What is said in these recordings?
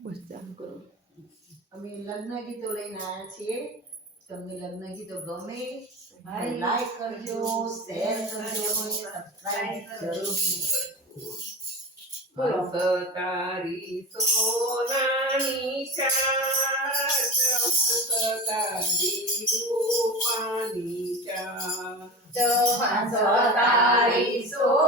ભજન કરો અમે લગ્ન ગીતો લઈને આવ્યા છીએ તમને લગ્ન ગીતો ગમે લાઈક કરજો શેર કરજો સબસ્ક્રાઇબ જરૂર સતારી સોનાની ચાર સતારી રૂપાની ચાર સતારી સો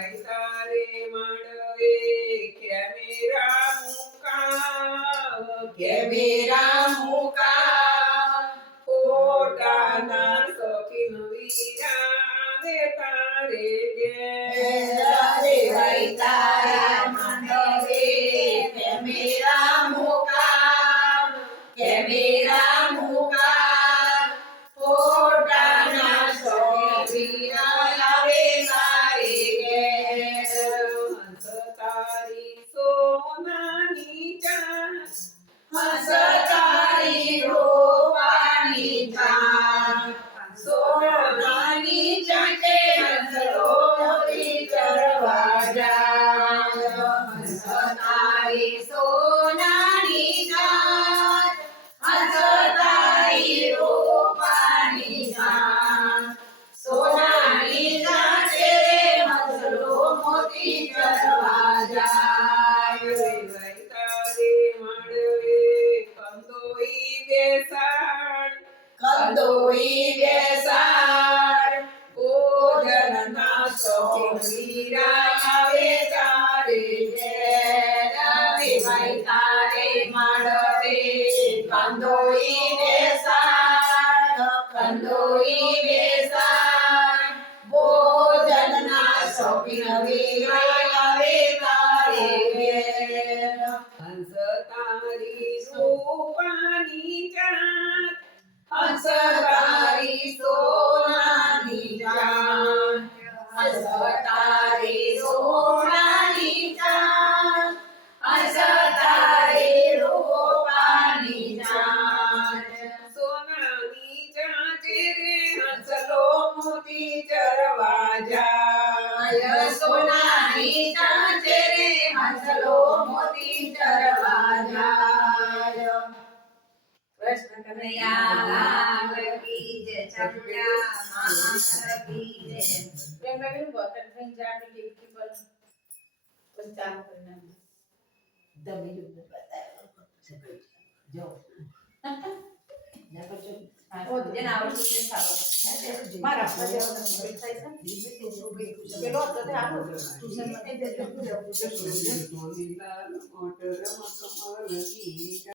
તારે માડવે કેમેરા મુકા કેમેરા મુકા. ફોટાના શોખીન વીરા તારે કંદોઈ બેસાડ કંદોઈ બેસાડ ભોજન ના શોપિન વિરાવે તારે ઘેર હંસ તારી સોપાની જાત હંસ તારી સોનાની જાત હંસ તારી સોના કૃષ્ણ કનૈયા લાલ કી જય ચંદ્રા માત કી જય પ્રેમ લાગેલું બતન થઈ જાય આપણી ટીપકી પર પછી ચાલુ કરી નાખીએ. તમે જો બતાવો જો ના પછી ઓ, જેને આવડતું તે ખાવાનું. મારા હાથમાં જે આવડતું તે થાય છે. પેલો હતો તે આનો જ. ટ્યુશનમાં તે જ હતું. મોટર મકમલની